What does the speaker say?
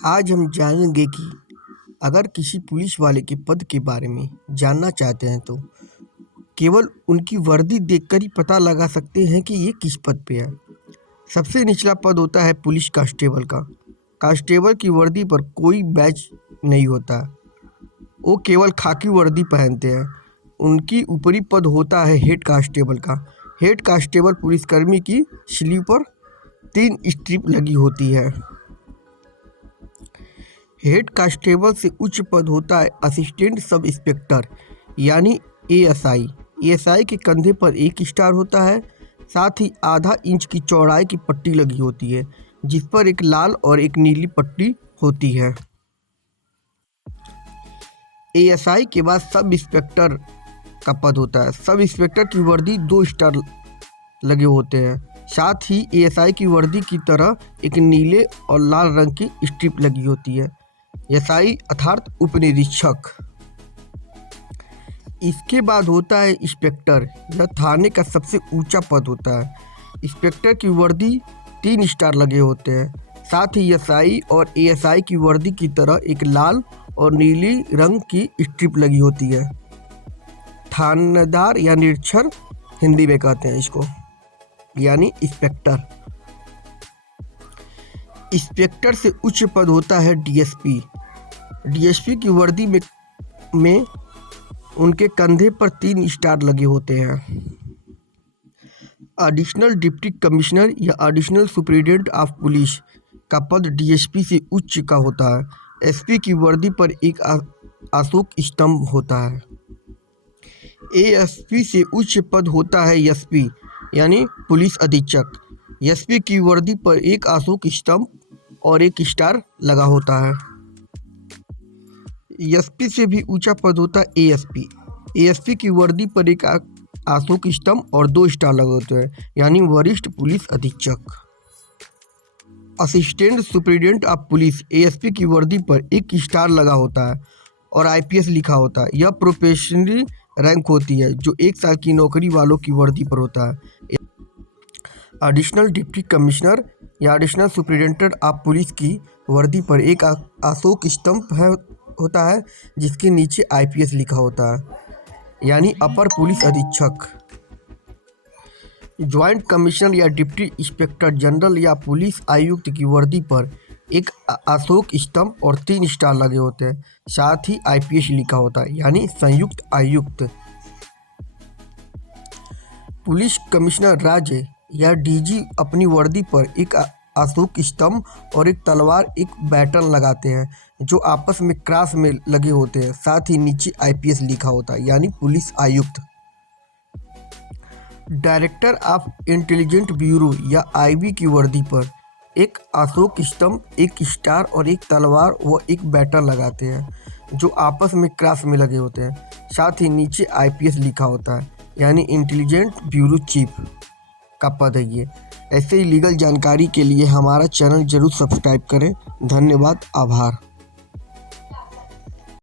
आज हम जानेंगे कि अगर किसी पुलिस वाले के पद के बारे में जानना चाहते हैं तो केवल उनकी वर्दी देखकर ही पता लगा सकते हैं कि ये किस पद पे है। सबसे निचला पद होता है पुलिस कांस्टेबल का। कांस्टेबल की वर्दी पर कोई बैज नहीं होता, वो केवल खाकी वर्दी पहनते हैं। उनकी ऊपरी पद होता है हेड कांस्टेबल का। हेड कांस्टेबल पुलिसकर्मी की स्लीव पर 3 स्ट्रिप लगी होती है। हेड कांस्टेबल से उच्च पद होता है असिस्टेंट सब इंस्पेक्टर यानी एएसआई। एएसआई के कंधे पर 1 स्टार होता है, साथ ही आधा इंच की चौड़ाई की पट्टी लगी होती है जिस पर एक लाल और एक नीली पट्टी होती है। एएसआई के बाद सब इंस्पेक्टर का पद होता है। सब इंस्पेक्टर की वर्दी 2 स्टार लगे होते हैं, साथ ही एएसआई की वर्दी की तरह एक नीले और लाल रंग की स्ट्रिप लगी होती है। एएसआई अर्थात उपनिरीक्षक। इसके बाद होता है इंस्पेक्टर। यह थाने का सबसे ऊंचा पद होता है। इंस्पेक्टर की वर्दी 3 स्टार लगे होते हैं, साथ ही एएसआई और एएसआई की वर्दी की तरह एक लाल और नीली रंग की स्ट्रिप लगी होती है। थानेदार या निरीक्षक हिंदी में कहते हैं इसको, यानी इंस्पेक्टर। इंस्पेक्टर से उच्च पद होता है डीएसपी। डीएसपी की वर्दी में उनके कंधे पर 3 स्टार लगे होते हैं। एडिशनल डिप्टी कमिश्नर या एडिशनल सुपरिटेंडेंट ऑफ पुलिस का पद डीएसपी से उच्च का होता है। एसपी की वर्दी पर एक अशोक स्तंभ होता है। एएसपी से उच्च पद होता है एसपी यानी पुलिस अधीक्षक। एसपी की वर्दी पर एक अशोक स्तंभ और 1 स्टार लगा होता है। एसपी से भी ऊंचा पद होता है एएसपी। एएसपी की वर्दी पर एक अशोक स्तंभ और 2 स्टार लगे होते हैं, यानी वरिष्ठ पुलिस अधीक्षक। Assistant superintendent of police ASP की वर्दी पर 1 स्टार लगा होता है और आईपीएस लिखा होता है। यह प्रोफेशनल रैंक होती है जो 1 साल की नौकरी वालों की वर्दी पर होता है। एडिशनल डिप्टी कमिश्नर या एडिशनल सुपरिटेंडेंट ऑफ पुलिस की वर्दी पर एक अशोक स्तंभ होता है जिसके नीचे आईपीएस लिखा होता है, यानी अपर पुलिस अधीक्षक। ज्वाइंट कमिश्नर या डिप्टी इंस्पेक्टर जनरल या पुलिस आयुक्त की वर्दी पर एक अशोक स्तंभ और 3 स्टार लगे होते हैं, साथ ही आईपीएस लिखा होता है, यानी संयुक्त आयुक्त। पुलिस कमिश्नर राज्य या डीजी अपनी वर्दी पर एक अशोक स्तंभ और एक तलवार, एक बैटन लगाते हैं जो आपस में क्रॉस में लगे होते हैं, साथ ही नीचे आईपीएस लिखा होता है, यानी पुलिस आयुक्त। डायरेक्टर ऑफ इंटेलिजेंस ब्यूरो या आईबी की वर्दी पर एक अशोक स्तंभ, 1 स्टार और एक तलवार व एक बैटन लगाते हैं जो आपस में क्रॉस में लगे होते हैं, साथ ही नीचे आईपीएस लिखा होता है, यानी इंटेलिजेंस ब्यूरो चीफ का पद है ये। ऐसे ही लीगल जानकारी के लिए हमारा चैनल जरूर सब्सक्राइब करें। धन्यवाद, आभार।